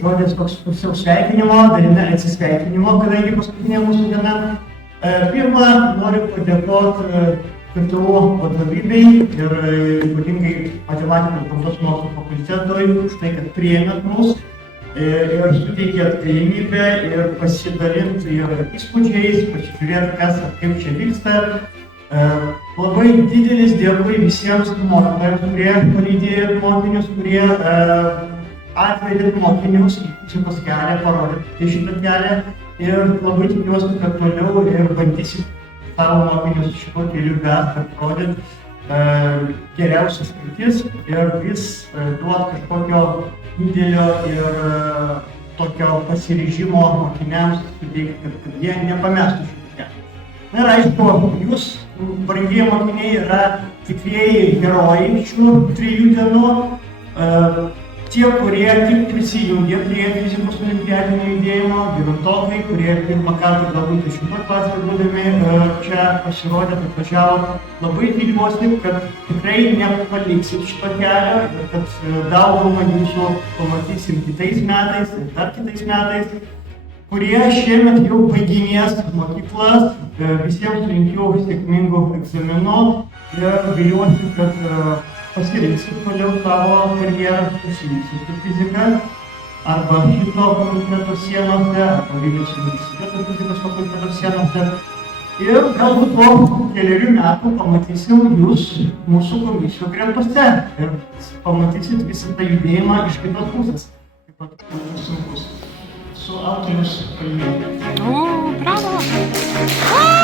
žodis toks pusiau sveikinimo, dalinai atsisveikinimo, kadangi paskutinė mūsų diena. Pirma, noriu padėkoti KTU vadovybei ir ypatingai matematikos ir gamtos mokslų fakultetui už tai, kad priėmėt mus ir suteikėt galimybę ir pasidalinti ir įspūdžiais, pasižiūrėti, kas ir kaip čia vyksta. Labai didelis dėkui visiems mokytojams, kurie palydėjo mokinius, kurie atvedė mokinius į fizikos kelią, parodė šitą kelią ir labai tikiuosi, kad toliau ir bandysit savo mokinius šito keliu vesti, parodyti geriausias kryptis ir vis duot kažkokio didelio ir tokio pasiryžimo mokiniams suteikti, kad jie nepamestų šitą kelią. Na ir aišku, jūs, brangieji mokiniai, yra tikrieji herojai šių 3 dienų. Tie, kurie tik prisijungė prie fizikos olimpiadinio judėjimo, vienuotokai, kurie pirmą kartą galbūt 10 klasę būdami čia pasirodė, atvažiavo, labai tikiuosi, kad tikrai nepaliksit šito kelio ir kad daugumą jūsų pamatysim kitais metais ir dar kitais metais, kurie šiemet jau baiginės mokyklas. Visiems linkiu sėkmingų egzaminų ir viliuosi, kad pasirinksit toliau savo karjerą susijusiu su fizika arba šito fakulteto sienose, arba Vilniaus universiteto fizikos fakulteto sienose. Ir galbūt po kelerių metų pamatysim jūs mūsų komisijų gretose ir pamatysit visą tą judėjimą iš kitos pusės. Taip pat sunkus su autorius kalbėti. Bravo!